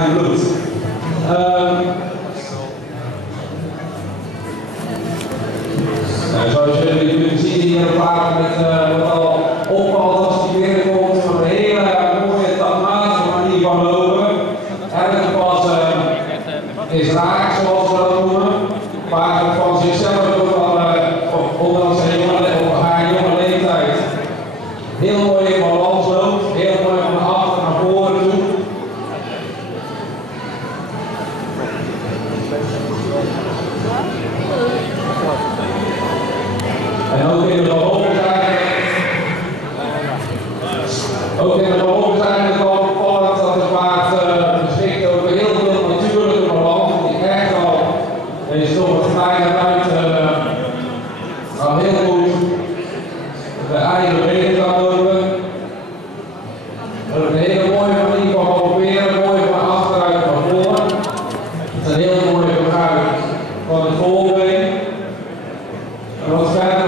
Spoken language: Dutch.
mijn bloed. Zoals jullie kunnen zien hier een paard met wat al opvalt als die binnenkomt, van een hele mooie dogmatische manier van lopen. Elke pas is raak, zoals we dat noemen. Paard van zichzelf ook al, ondanks haar jonge leeftijd, heel mooi in balans loopt, heel mooi van achter naar voren toe. En ook in de galop zijn het wel opvallend dat het paard beschikt over heel veel natuurlijke balans. Die echt al, deze toch wat kleine ruimte, al heel goed de eigen benen kan lopen. Op een hele mooie manier van proberen, mooi van achteruit naar voren. Het is een heel mooie gebruik van het voorbeen. En wat verder